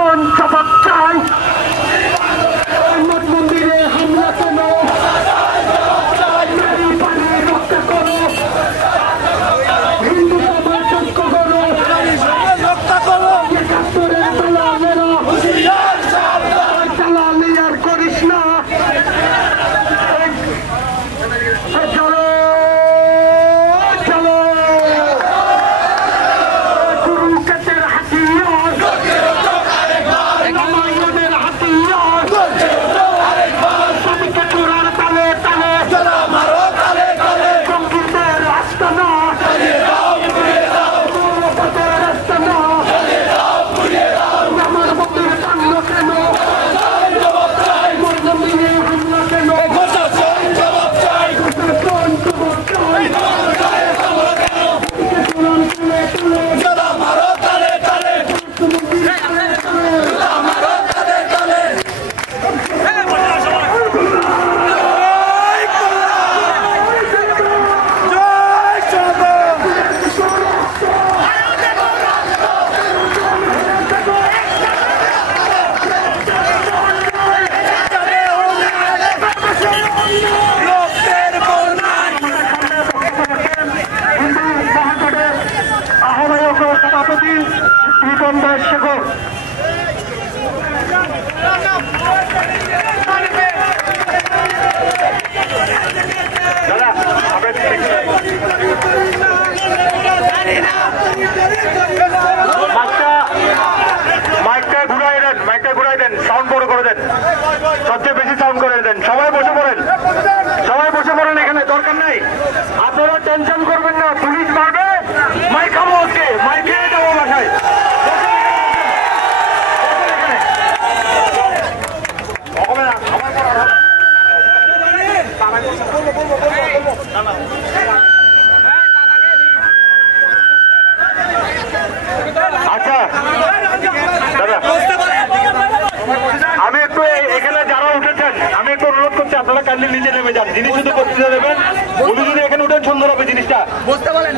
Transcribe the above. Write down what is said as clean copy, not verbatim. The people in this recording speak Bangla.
প্রশাসন জবাব চাই। মঠ মন্দিরে হামলা কেন? রক্ষা করো, হিন্দু সমাজ ঐক্য করো, রক্ষা করো। একাত্তরের দালালেরা দালালি আর করিস না। চলো চলো কুরুক্ষেত্রের হাতিয়ার, রামায়ণের হাতিয়ার, সবকে চোরার তালে তালে জঙ্গিদের আস্তানা, মৌলবাদের আস্তানা, আমার মন্দিরে টানল কেন? মন্দিরে হামলা কেন? প্রশাসন জবাব চাই। আহ্বায়ক ও সভাপতি দীপন্দর শেখর। মাইকটা ঘুরাই দেন, সাউন্ড বড় করে দেন, সবচেয়ে বেশি সাউন্ড করে দেন। সবাই বসে পড়েন, এখানে দরকার নেই। আপনারা টেনশন করবেন না, পুলিশ মারবে। মাইক খাবো আজকে, মাইক খেয়ে যাবো বাসায়। আচ্ছা দাদা, আমি একটু এখানে যারা উঠেছেন আমি একটু অনুরোধ করছি, আপনারা কাইন্ডলি নিচে নেমে যান। জিনিস শুধু বক্তৃতা দেবেন, উনি যদি এখানে উঠেন সুন্দর হবে জিনিসটা। বসতে বলেন